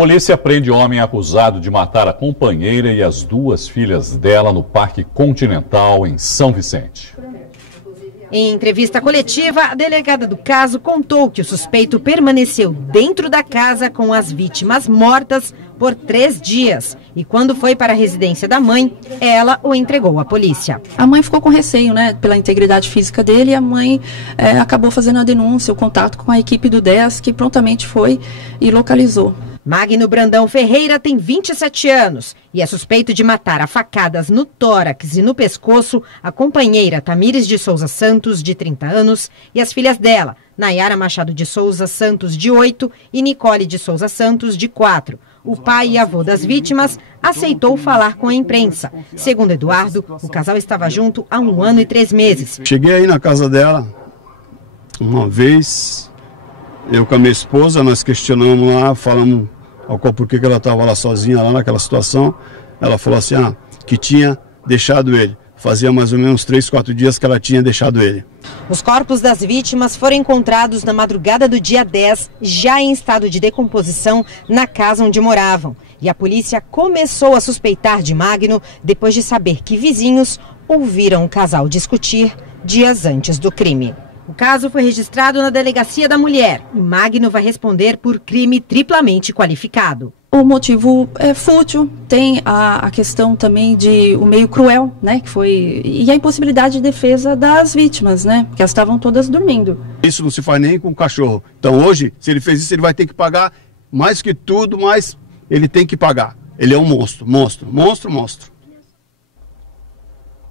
Polícia prende homem acusado de matar a companheira e as duas filhas dela no Parque Continental, em São Vicente. Em entrevista coletiva, a delegada do caso contou que o suspeito permaneceu dentro da casa com as vítimas mortas por 3 dias. E quando foi para a residência da mãe, ela o entregou à polícia. A mãe ficou com receio, né, pela integridade física dele, e a mãe acabou fazendo a denúncia, o contato com a equipe do DES, que prontamente foi e localizou. Magno Brandão Ferreira tem 27 anos e é suspeito de matar a facadas no tórax e no pescoço a companheira Tamires de Souza Santos, de 30 anos, e as filhas dela, Nayara Machado de Souza Santos, de 8, e Nicole de Souza Santos, de 4. O pai e avô das vítimas aceitou falar com a imprensa. Segundo Eduardo, o casal estava junto há 1 ano e 3 meses. Cheguei aí na casa dela uma vez, eu com a minha esposa, nós questionamos lá, falamos por que ela estava lá sozinha, lá naquela situação. Ela falou assim, que tinha deixado ele. Fazia mais ou menos 3, 4 dias que ela tinha deixado ele. Os corpos das vítimas foram encontrados na madrugada do dia 10, já em estado de decomposição, na casa onde moravam. E a polícia começou a suspeitar de Magno depois de saber que vizinhos ouviram o casal discutir dias antes do crime. O caso foi registrado na Delegacia da Mulher e Magno vai responder por crime triplamente qualificado. O motivo é fútil, tem a questão também de o meio cruel, né, que foi, e a impossibilidade de defesa das vítimas, né, porque elas estavam todas dormindo. Isso não se faz nem com o cachorro. Então hoje, se ele fez isso, ele vai ter que pagar mais que tudo, mas ele tem que pagar. Ele é um monstro, monstro.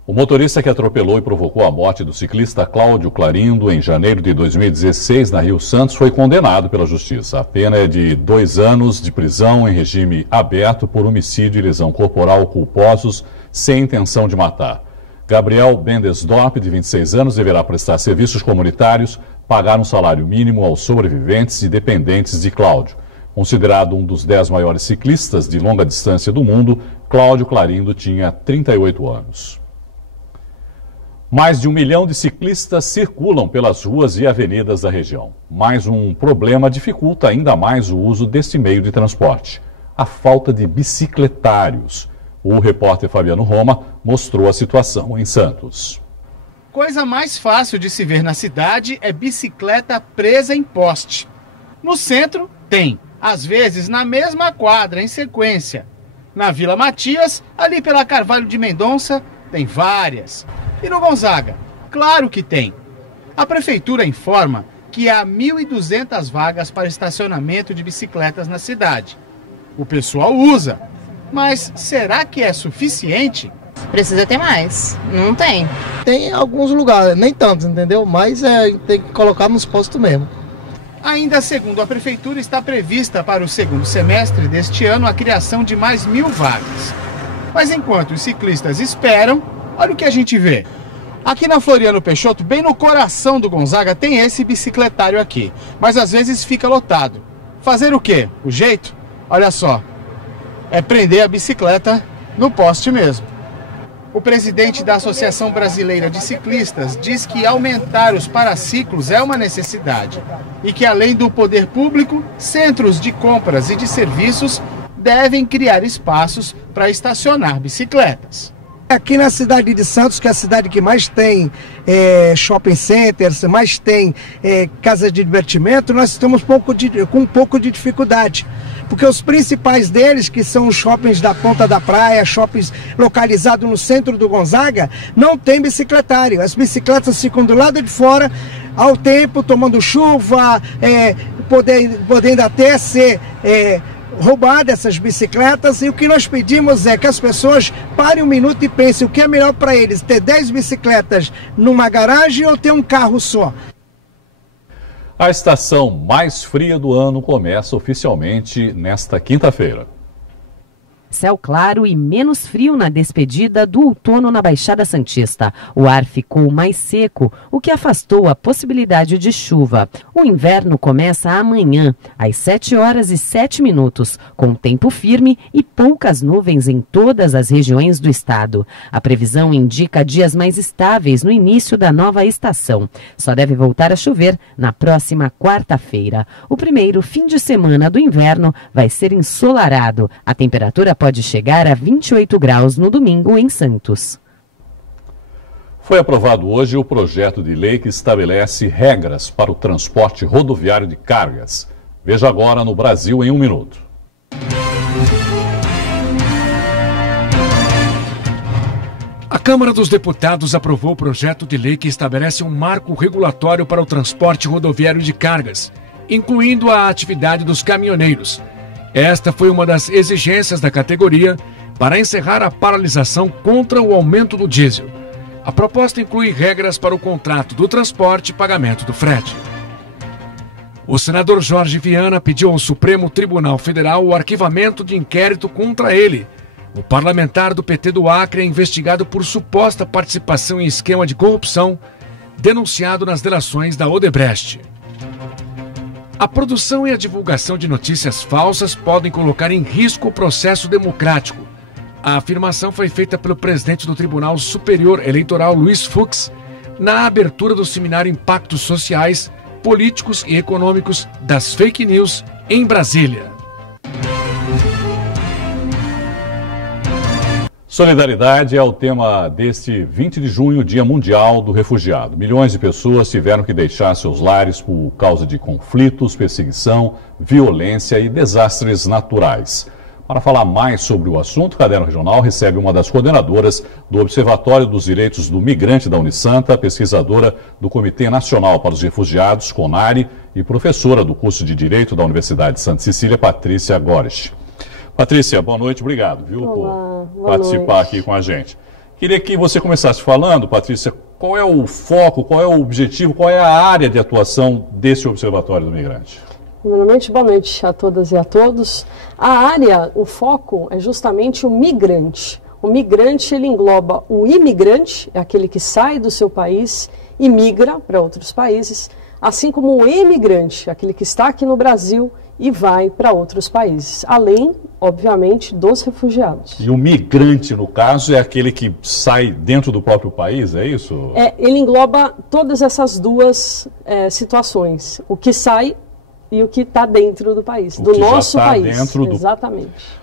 O motorista que atropelou e provocou a morte do ciclista Cláudio Clarindo em janeiro de 2016 na Rio Santos foi condenado pela Justiça. A pena é de 2 anos de prisão em regime aberto por homicídio e lesão corporal culposos sem intenção de matar. Gabriel Bendesdorp, de 26 anos, deverá prestar serviços comunitários, pagar um salário mínimo aos sobreviventes e dependentes de Cláudio. Considerado um dos 10 maiores ciclistas de longa distância do mundo, Cláudio Clarindo tinha 38 anos. Mais de 1 milhão de ciclistas circulam pelas ruas e avenidas da região. Mas um problema dificulta ainda mais o uso desse meio de transporte: a falta de bicicletários. O repórter Fabiano Roma mostrou a situação em Santos. Coisa mais fácil de se ver na cidade é bicicleta presa em poste. No centro tem, às vezes na mesma quadra, em sequência. Na Vila Matias, ali pela Carvalho de Mendonça, tem várias. E no Gonzaga? Claro que tem. A prefeitura informa que há 1.200 vagas para estacionamento de bicicletas na cidade. O pessoal usa, mas será que é suficiente? Precisa ter mais, não tem. Tem alguns lugares, nem tantos, entendeu? Mas tem que colocar nos postos mesmo. Ainda segundo a prefeitura, está prevista para o 2º semestre deste ano a criação de mais 1.000 vagas. Mas enquanto os ciclistas esperam, olha o que a gente vê. Aqui na Floriano Peixoto, bem no coração do Gonzaga, tem esse bicicletário aqui. Mas às vezes fica lotado. Fazer o quê? O jeito? Olha só. É prender a bicicleta no poste mesmo. O presidente da Associação Brasileira de Ciclistas diz que aumentar os paraciclos é uma necessidade. E que além do poder público, centros de compras e de serviços devem criar espaços para estacionar bicicletas. Aqui na cidade de Santos, que é a cidade que mais tem shopping centers, mais tem casas de divertimento, nós estamos com um pouco de dificuldade. Porque os principais deles, que são os shoppings da Ponta da Praia, shoppings localizados no centro do Gonzaga, não tem bicicletário. As bicicletas ficam do lado de fora, ao tempo, tomando chuva, podendo até ser roubar essas bicicletas. E o que nós pedimos é que as pessoas parem um minuto e pensem o que é melhor para eles: ter 10 bicicletas numa garagem ou ter um carro só. A estação mais fria do ano começa oficialmente nesta quinta-feira. Céu claro e menos frio na despedida do outono na Baixada Santista. O ar ficou mais seco, o que afastou a possibilidade de chuva. O inverno começa amanhã, às 7h07, com tempo firme e poucas nuvens em todas as regiões do estado. A previsão indica dias mais estáveis no início da nova estação. Só deve voltar a chover na próxima quarta-feira. O primeiro fim de semana do inverno vai ser ensolarado. A temperatura pode chegar a 28 graus no domingo em Santos. Foi aprovado hoje o projeto de lei que estabelece regras para o transporte rodoviário de cargas. Veja agora no Brasil em 1 minuto. A Câmara dos Deputados aprovou o projeto de lei que estabelece um marco regulatório para o transporte rodoviário de cargas, incluindo a atividade dos caminhoneiros. Esta foi uma das exigências da categoria para encerrar a paralisação contra o aumento do diesel. A proposta inclui regras para o contrato do transporte e pagamento do frete. O senador Jorge Viana pediu ao Supremo Tribunal Federal o arquivamento de inquérito contra ele. O parlamentar do PT do Acre é investigado por suposta participação em esquema de corrupção denunciado nas delações da Odebrecht. A produção e a divulgação de notícias falsas podem colocar em risco o processo democrático. A afirmação foi feita pelo presidente do Tribunal Superior Eleitoral, Luiz Fux, na abertura do seminário Impactos Sociais, Políticos e Econômicos das Fake News em Brasília. Solidariedade é o tema deste 20 de junho, Dia Mundial do Refugiado. Milhões de pessoas tiveram que deixar seus lares por causa de conflitos, perseguição, violência e desastres naturais. Para falar mais sobre o assunto, o Caderno Regional recebe uma das coordenadoras do Observatório dos Direitos do Migrante da Unisanta, pesquisadora do Comitê Nacional para os Refugiados, CONARE, e professora do curso de Direito da Universidade de Santa Cecília, Patrícia Gores. Patrícia, boa noite, obrigado, viu, por participar aqui com a gente. Queria que você começasse falando, Patrícia, qual é o foco, qual é o objetivo, qual é a área de atuação desse Observatório do Migrante? Primeiramente, boa noite a todas e a todos. A área, o foco é justamente o migrante. O migrante, ele engloba o imigrante, é aquele que sai do seu país e migra para outros países, assim como o emigrante, aquele que está aqui no Brasil e vai para outros países, além, obviamente, dos refugiados. E o migrante, no caso, é aquele que sai dentro do próprio país, é isso? Ele engloba todas essas duas situações, o que sai e o que está dentro do país, do nosso país. Exatamente.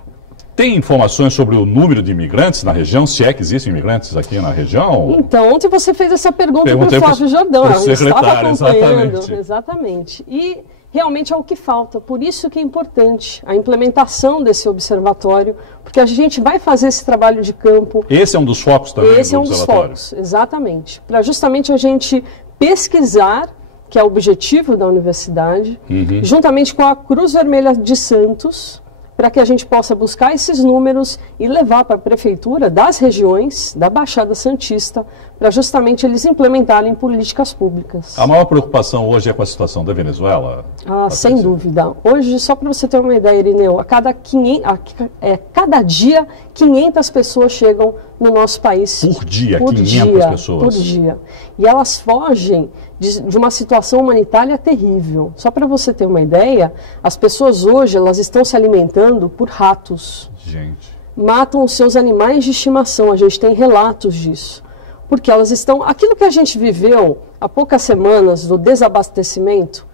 Tem informações sobre o número de imigrantes na região, se é que existem imigrantes aqui na região? Então, ontem você fez essa pergunta para o Flávio Jordão, eu estava acompanhando. Exatamente. E realmente é o que falta, por isso que é importante a implementação desse observatório, porque a gente vai fazer esse trabalho de campo. Esse é um dos focos também do observatório? Esse é um dos focos, exatamente. Para justamente a gente pesquisar, que é o objetivo da universidade, juntamente com a Cruz Vermelha de Santos, para que a gente possa buscar esses números e levar para a prefeitura das regiões, da Baixada Santista, para justamente eles implementarem políticas públicas. A maior preocupação hoje é com a situação da Venezuela? Sem dúvida. Hoje, só para você ter uma ideia, Irineu, cada dia 500 pessoas chegam no nosso país. Por dia, 500 pessoas? Por dia. E elas fogem de uma situação humanitária terrível. Só para você ter uma ideia, as pessoas hoje elas estão se alimentando por ratos. Gente. Matam os seus animais de estimação, a gente tem relatos disso. Porque elas estão... Aquilo que a gente viveu há poucas semanas do desabastecimento,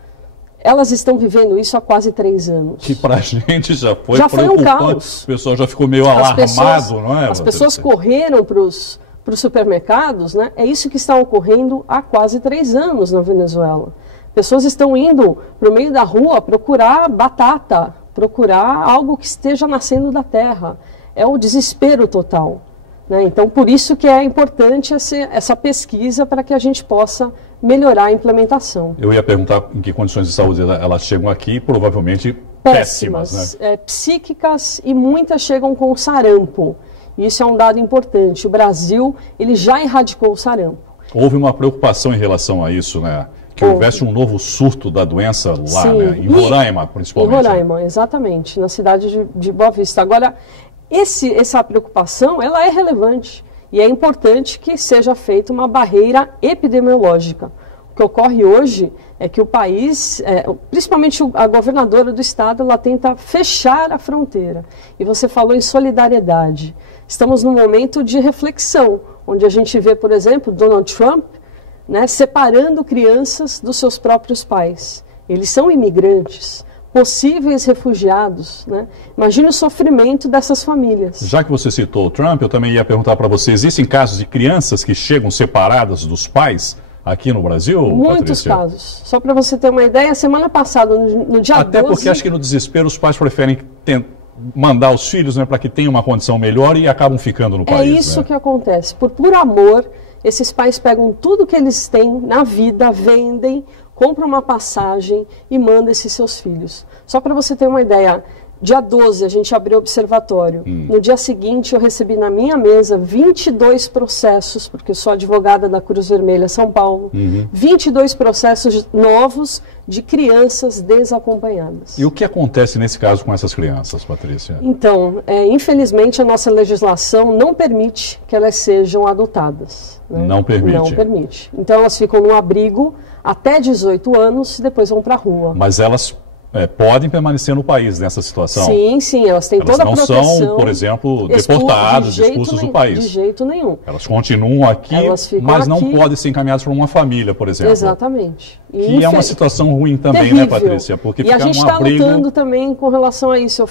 elas estão vivendo isso há quase 3 anos. Que pra gente já foi um caos. O pessoal já ficou meio alarmado, não é? As pessoas correram para os supermercados, né? É isso que está ocorrendo há quase 3 anos na Venezuela. Pessoas estão indo para o meio da rua procurar batata, procurar algo que esteja nascendo da terra. É o desespero total. Né? Então, por isso que é importante essa pesquisa para que a gente possa melhorar a implementação. Eu ia perguntar em que condições de saúde elas chegam aqui, provavelmente péssimas, né? Psíquicas, e muitas chegam com sarampo. Isso é um dado importante. O Brasil, ele já erradicou o sarampo. Houve uma preocupação em relação a isso, né? Que houvesse um novo surto da doença lá, sim, né? Em Roraima, principalmente. Em Roraima, exatamente, na cidade de Boa Vista. Agora, essa preocupação, ela é relevante e é importante que seja feita uma barreira epidemiológica. O que ocorre hoje é que o país, principalmente a governadora do estado, ela tenta fechar a fronteira. E você falou em solidariedade. Estamos num momento de reflexão, onde a gente vê, por exemplo, Donald Trump, né, separando crianças dos seus próprios pais. Eles são imigrantes, possíveis refugiados, né? Imagina o sofrimento dessas famílias. Já que você citou o Trump, eu também ia perguntar para você, existem casos de crianças que chegam separadas dos pais aqui no Brasil, Muitos Patrícia? casos. Só para você ter uma ideia, semana passada, no dia 12... Até porque acho que no desespero os pais preferem mandar os filhos, né, para que tenham uma condição melhor e acabam ficando no país. É isso que acontece. Por amor, esses pais pegam tudo que eles têm na vida, vendem, compra uma passagem e manda esses seus filhos. Só para você ter uma ideia, dia 12 a gente abriu o observatório. No dia seguinte eu recebi na minha mesa 22 processos, porque eu sou advogada da Cruz Vermelha São Paulo, 22 processos novos de crianças desacompanhadas. E o que acontece nesse caso com essas crianças, Patrícia? Então, infelizmente a nossa legislação não permite que elas sejam adotadas. Né? Não permite? Não permite. Então elas ficam no abrigo até 18 anos e depois vão para a rua. Mas elas podem permanecer no país nessa situação? Sim, sim, elas têm toda a proteção. Elas não são, por exemplo, deportadas, expulsas do país. De jeito nenhum. Elas continuam aqui, mas não podem ser encaminhadas para uma família, por exemplo. Exatamente. Que é uma situação ruim também, terrível, né, Patrícia? Porque e a gente está lutando também com relação a isso.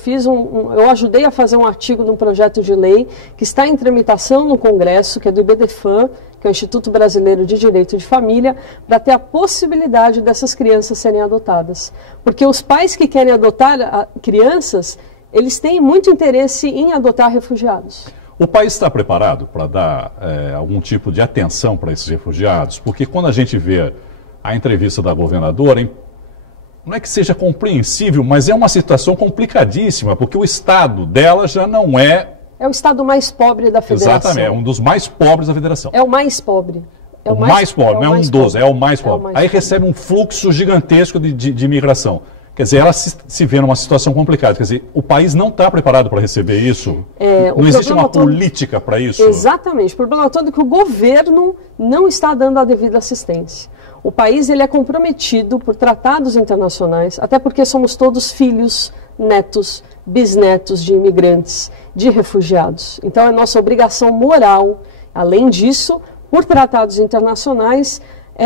Eu ajudei a fazer um artigo de um projeto de lei que está em tramitação no Congresso, que é do IBDFAM, que é o Instituto Brasileiro de Direito de Família, para ter a possibilidade dessas crianças serem adotadas. Porque os pais que querem adotar crianças, eles têm muito interesse em adotar refugiados. O país está preparado para dar algum tipo de atenção para esses refugiados? Porque quando a gente vê a entrevista da governadora, não é que seja compreensível, mas é uma situação complicadíssima, porque o estado dela já não é... É o estado mais pobre da federação. Exatamente, é um dos mais pobres da federação. É o mais pobre. É o mais pobre, não é um dos, é o mais pobre. Aí recebe um fluxo gigantesco de imigração. Quer dizer, ela se vê numa situação complicada. Quer dizer, o país não está preparado para receber isso. Não existe uma política para isso. Exatamente. O problema todo é que o governo não está dando a devida assistência. O país ele é comprometido por tratados internacionais, até porque somos todos filhos, netos, bisnetos de imigrantes, de refugiados. Então é nossa obrigação moral, além disso, por tratados internacionais,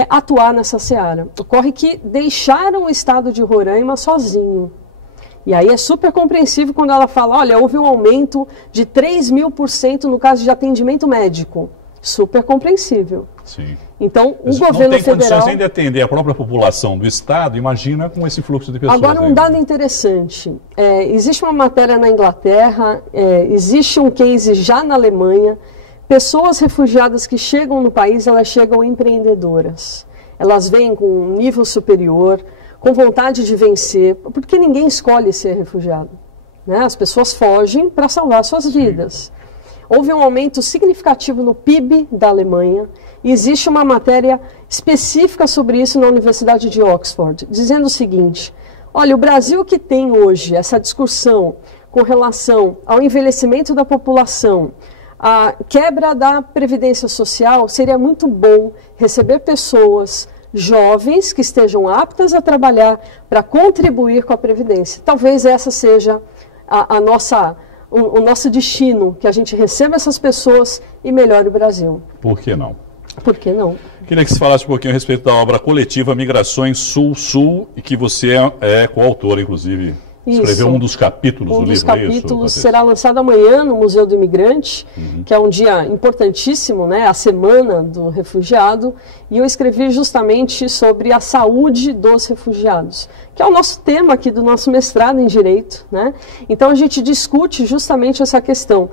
atuar nessa seara. Ocorre que deixaram o estado de Roraima sozinho. E aí é super compreensível quando ela fala, olha, houve um aumento de 3.000% no caso de atendimento médico. Super compreensível. Sim. Então, mas o governo federal... não tem condições nem de atender a própria população do estado, imagina com esse fluxo de pessoas. Agora, um dado interessante. Existe uma matéria na Inglaterra, existe um case já na Alemanha. Pessoas refugiadas que chegam no país, elas chegam empreendedoras. Elas vêm com um nível superior, com vontade de vencer, porque ninguém escolhe ser refugiado. Né? As pessoas fogem para salvar suas vidas. Houve um aumento significativo no PIB da Alemanha e existe uma matéria específica sobre isso na Universidade de Oxford, dizendo o seguinte, olha, o Brasil que tem hoje essa discussão com relação ao envelhecimento da população, a quebra da previdência social, seria muito bom receber pessoas jovens que estejam aptas a trabalhar para contribuir com a previdência. Talvez essa seja o nosso destino, que a gente receba essas pessoas e melhore o Brasil. Por que não? Por que não? Queria que você falasse um pouquinho a respeito da obra coletiva Migrações Sul-Sul, e que você é coautora, inclusive. Escreveu um dos capítulos do livro. Um dos capítulos será lançado amanhã no Museu do Imigrante, que é um dia importantíssimo, né, a Semana do Refugiado, e eu escrevi justamente sobre a saúde dos refugiados, que é o nosso tema aqui do nosso mestrado em Direito, né? Então a gente discute justamente essa questão.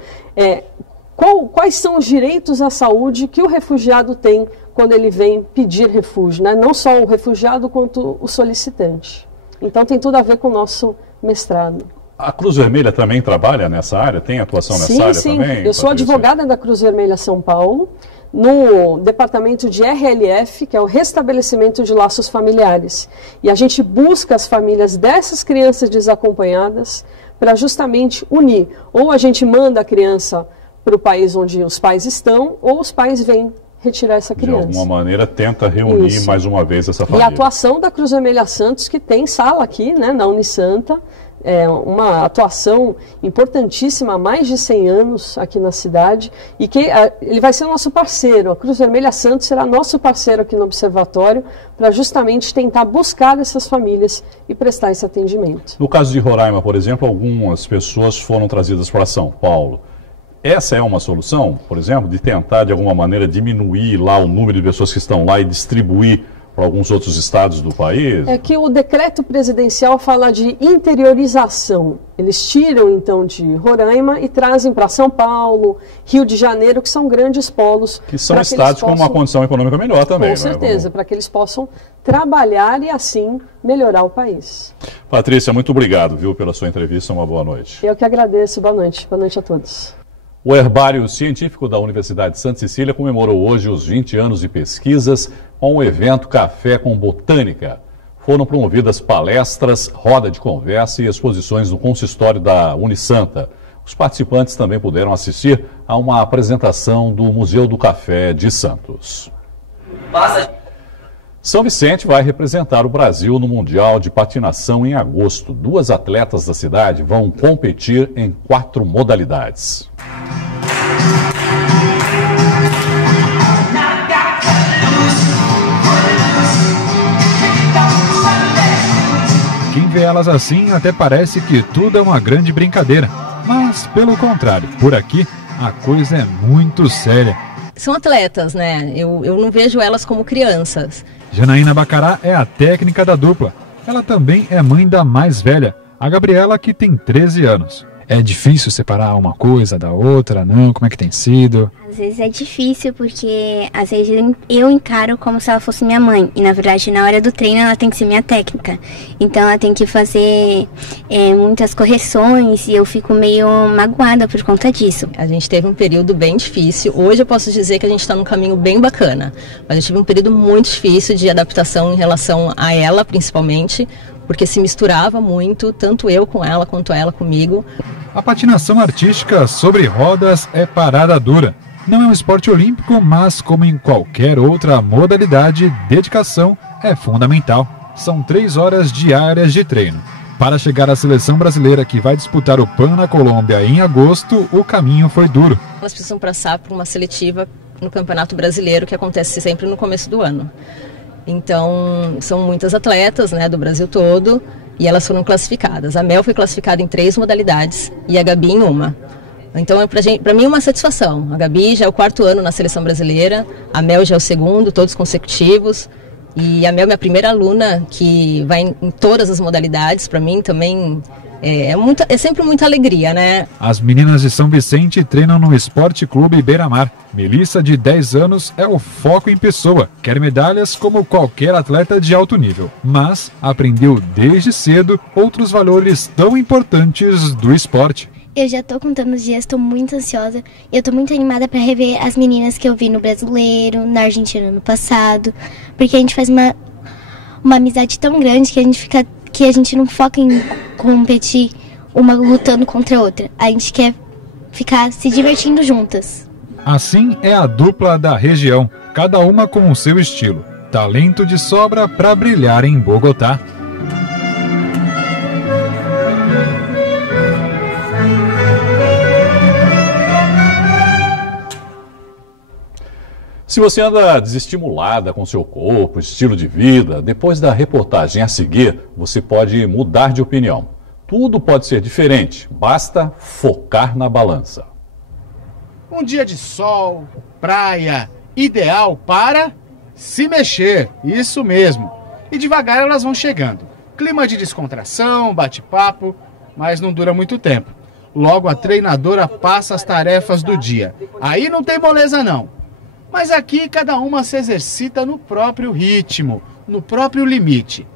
Quais são os direitos à saúde que o refugiado tem quando ele vem pedir refúgio, né? Não só o refugiado quanto o solicitante. Então tem tudo a ver com o nosso mestrado. A Cruz Vermelha também trabalha nessa área? Tem atuação nessa área também? Sim, eu sou advogada da Cruz Vermelha São Paulo, no departamento de RLF, que é o Restabelecimento de Laços Familiares. E a gente busca as famílias dessas crianças desacompanhadas para justamente unir. Ou a gente manda a criança para o país onde os pais estão, ou os pais vêm retirar essa criança. De alguma maneira tenta reunir mais uma vez essa família. E a atuação da Cruz Vermelha Santos, que tem sala aqui, né, na Unisanta, é uma atuação importantíssima há mais de 100 anos aqui na cidade, e que ele vai ser nosso parceiro. A Cruz Vermelha Santos será nosso parceiro aqui no Observatório para justamente tentar buscar essas famílias e prestar esse atendimento. No caso de Roraima, por exemplo, algumas pessoas foram trazidas para São Paulo. Essa é uma solução, por exemplo, de tentar de alguma maneira diminuir lá o número de pessoas que estão lá e distribuir para alguns outros estados do país? É que o decreto presidencial fala de interiorização. Eles tiram então de Roraima e trazem para São Paulo, Rio de Janeiro, que são grandes polos. Que são estados com uma condição econômica melhor também. Com certeza, para que eles possam trabalhar e assim melhorar o país. Patrícia, muito obrigado, viu, pela sua entrevista. Uma boa noite. Eu que agradeço. Boa noite. Boa noite a todos. O Herbário Científico da Universidade de Santa Cecília comemorou hoje os 20 anos de pesquisas com o evento Café com Botânica. Foram promovidas palestras, roda de conversa e exposições no consistório da Unisanta. Os participantes também puderam assistir a uma apresentação do Museu do Café de Santos. São Vicente vai representar o Brasil no Mundial de Patinação em agosto. 2 atletas da cidade vão competir em 4 modalidades. Quem vê elas assim até parece que tudo é uma grande brincadeira. Mas, pelo contrário, por aqui a coisa é muito séria. São atletas, né? Eu não vejo elas como crianças. Janaína Bacará é a técnica da dupla. Ela também é mãe da mais velha, a Gabriela, que tem 13 anos. É difícil separar uma coisa da outra, não? Como é que tem sido? Às vezes é difícil porque às vezes eu encaro como se ela fosse minha mãe. E na verdade na hora do treino ela tem que ser minha técnica. Então ela tem que fazer muitas correções e eu fico meio magoada por conta disso. A gente teve um período bem difícil. Hoje eu posso dizer que a gente está num caminho bem bacana. Mas eu tive um período muito difícil de adaptação em relação a ela principalmente. Porque se misturava muito, tanto eu com ela quanto ela comigo. A patinação artística sobre rodas é parada dura. Não é um esporte olímpico, mas como em qualquer outra modalidade, dedicação é fundamental. São 3 horas diárias de treino. Para chegar à seleção brasileira que vai disputar o PAN na Colômbia em agosto, o caminho foi duro. Elas precisam passar por uma seletiva no Campeonato Brasileiro, que acontece sempre no começo do ano. Então, são muitas atletas, né, do Brasil todo, e elas foram classificadas. A Mel foi classificada em 3 modalidades e a Gabi em uma. Então, para mim é uma satisfação. A Gabi já é o 4º ano na seleção brasileira, a Mel já é o 2º, todos consecutivos. E a Mel é minha primeira aluna que vai em todas as modalidades. Para mim também é sempre muita alegria, né? As meninas de São Vicente treinam no Esporte Clube Beira-Mar. Melissa, de 10 anos, é o foco em pessoa. Quer medalhas como qualquer atleta de alto nível. Mas aprendeu desde cedo outros valores tão importantes do esporte. Eu já tô contando os dias, estou muito ansiosa. Eu tô muito animada para rever as meninas que eu vi no Brasileiro, na Argentina no passado. Porque a gente faz uma amizade tão grande que a gente não foca em competir uma lutando contra a outra. A gente quer ficar se divertindo juntas. Assim é a dupla da região, cada uma com o seu estilo. Talento de sobra para brilhar em Bogotá. Se você anda desestimulada com seu corpo, estilo de vida, depois da reportagem a seguir, você pode mudar de opinião. Tudo pode ser diferente, basta focar na balança. Um dia de sol, praia, ideal para se mexer, isso mesmo. E devagar elas vão chegando. Clima de descontração, bate-papo, mas não dura muito tempo. Logo a treinadora passa as tarefas do dia. Aí não tem moleza não. Mas aqui cada uma se exercita no próprio ritmo, no próprio limite.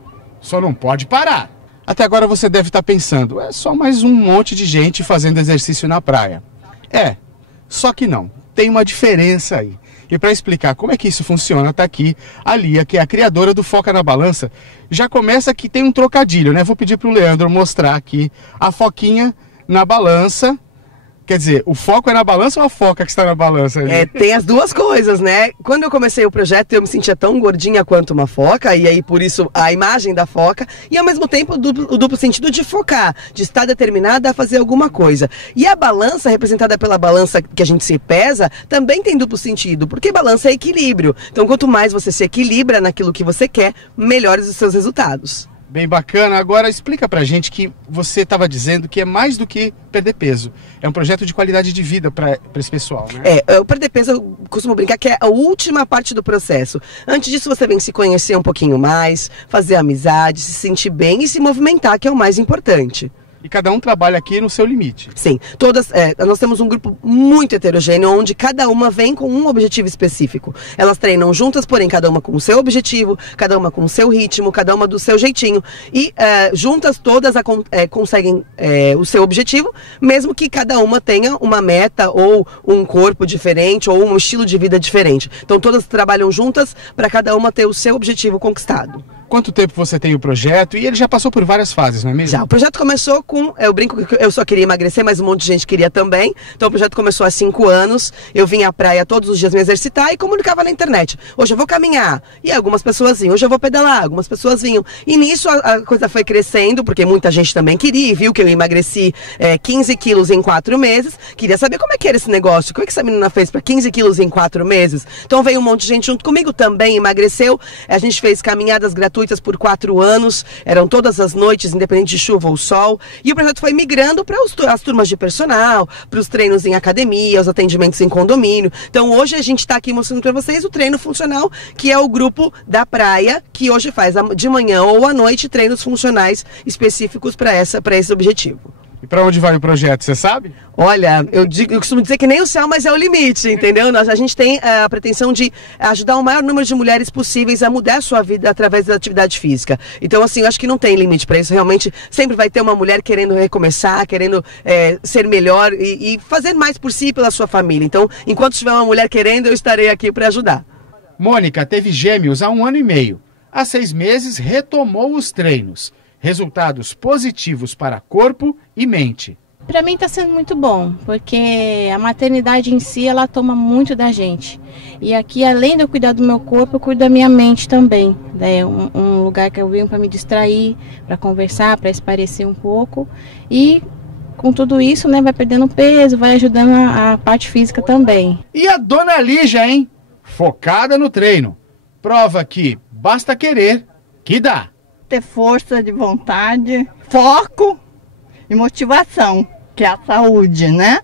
Só não pode parar. Até agora você deve estar pensando, é só mais um monte de gente fazendo exercício na praia. Só que não, tem uma diferença aí. E para explicar como é que isso funciona, tá aqui a Lia, que é a criadora do Foca na Balança. Já começa que tem um trocadilho, né? Vou pedir para o Leandro mostrar aqui a foquinha na balança. Quer dizer, o foco é na balança ou a foca que está na balança? Tem as duas coisas, né? Quando eu comecei o projeto, eu me sentia tão gordinha quanto uma foca, e aí por isso a imagem da foca, e ao mesmo tempo o duplo sentido de focar, de estar determinada a fazer alguma coisa. E a balança, representada pela balança que a gente se pesa, também tem duplo sentido, porque balança é equilíbrio. Então quanto mais você se equilibra naquilo que você quer, melhores os seus resultados. Bem bacana. Agora explica pra gente que você estava dizendo que é mais do que perder peso. É um projeto de qualidade de vida para esse pessoal, né? O perder peso eu costumo brincar que é a última parte do processo. Antes disso você vem se conhecer um pouquinho mais, fazer amizade, se sentir bem e se movimentar, que é o mais importante. E cada um trabalha aqui no seu limite. Sim, nós temos um grupo muito heterogêneo, onde cada uma vem com um objetivo específico. Elas treinam juntas, porém cada uma com o seu objetivo, cada uma com o seu ritmo, cada uma do seu jeitinho. E juntas todas conseguem o seu objetivo, mesmo que cada uma tenha uma meta ou um corpo diferente ou um estilo de vida diferente. Então todas trabalham juntas para cada uma ter o seu objetivo conquistado. Quanto tempo você tem o projeto? E ele já passou por várias fases, não é mesmo? Já, o projeto começou com, eu brinco que eu só queria emagrecer, mas um monte de gente queria também. Então o projeto começou há 5 anos, eu vinha à praia todos os dias me exercitar e comunicava na internet. Hoje eu vou caminhar, e algumas pessoas vinham. Hoje eu vou pedalar, algumas pessoas vinham. E nisso a coisa foi crescendo, porque muita gente também queria, e viu que eu emagreci 15 quilos em 4 meses. Queria saber como é que era esse negócio, como é que essa menina fez para 15 quilos em 4 meses. Então veio um monte de gente junto comigo, também emagreceu. A gente fez caminhadas gratuitas por 4 anos, eram todas as noites, independente de chuva ou sol, e o projeto foi migrando para as turmas de personal, para os treinos em academia, os atendimentos em condomínio. Então hoje a gente está aqui mostrando para vocês o treino funcional, que é o grupo da praia, que hoje faz de manhã ou à noite treinos funcionais específicos para esse objetivo. E para onde vai o projeto, você sabe? Olha, eu costumo dizer que nem o céu, mas é o limite, entendeu? A gente tem a pretensão de ajudar o maior número de mulheres possíveis a mudar a sua vida através da atividade física. Então, assim, eu acho que não tem limite para isso. Realmente, sempre vai ter uma mulher querendo recomeçar, querendo ser melhor e fazer mais por si e pela sua família. Então, enquanto tiver uma mulher querendo, eu estarei aqui para ajudar. Mônica teve gêmeos há 1 ano e meio. Há 6 meses, retomou os treinos. Resultados positivos para corpo e mente. Para mim está sendo muito bom, porque a maternidade em si, ela toma muito da gente. E aqui, além de eu cuidar do meu corpo, eu cuido da minha mente também. É um lugar que eu venho para me distrair, para conversar, para esparecer um pouco. E com tudo isso, né, vai perdendo peso, vai ajudando a parte física também. E a dona Lígia, hein? Focada no treino. Prova que basta querer, que dá. Ter força de vontade, foco e motivação, que é a saúde, né?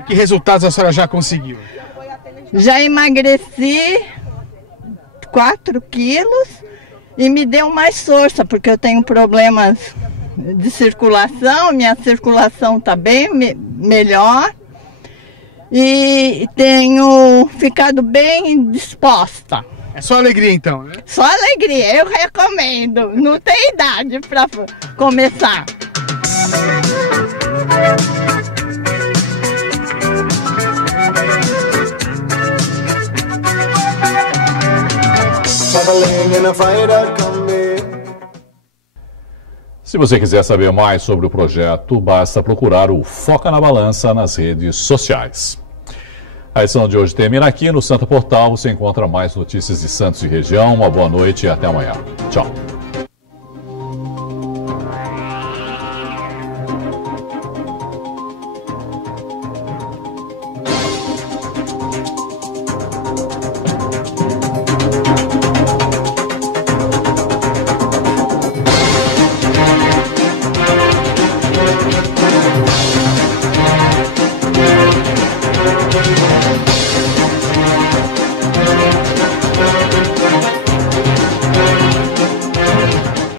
E que resultados a senhora já conseguiu? Já emagreci 4 quilos e me deu mais força, porque eu tenho problemas de circulação, minha circulação está bem melhor e tenho ficado bem disposta. É só alegria então, né? Só alegria, eu recomendo. Não tem idade para começar. Se você quiser saber mais sobre o projeto, basta procurar o Foca na Balança nas redes sociais. A edição de hoje termina aqui. No Santa Portal você encontra mais notícias de Santos e região. Uma boa noite e até amanhã. Tchau.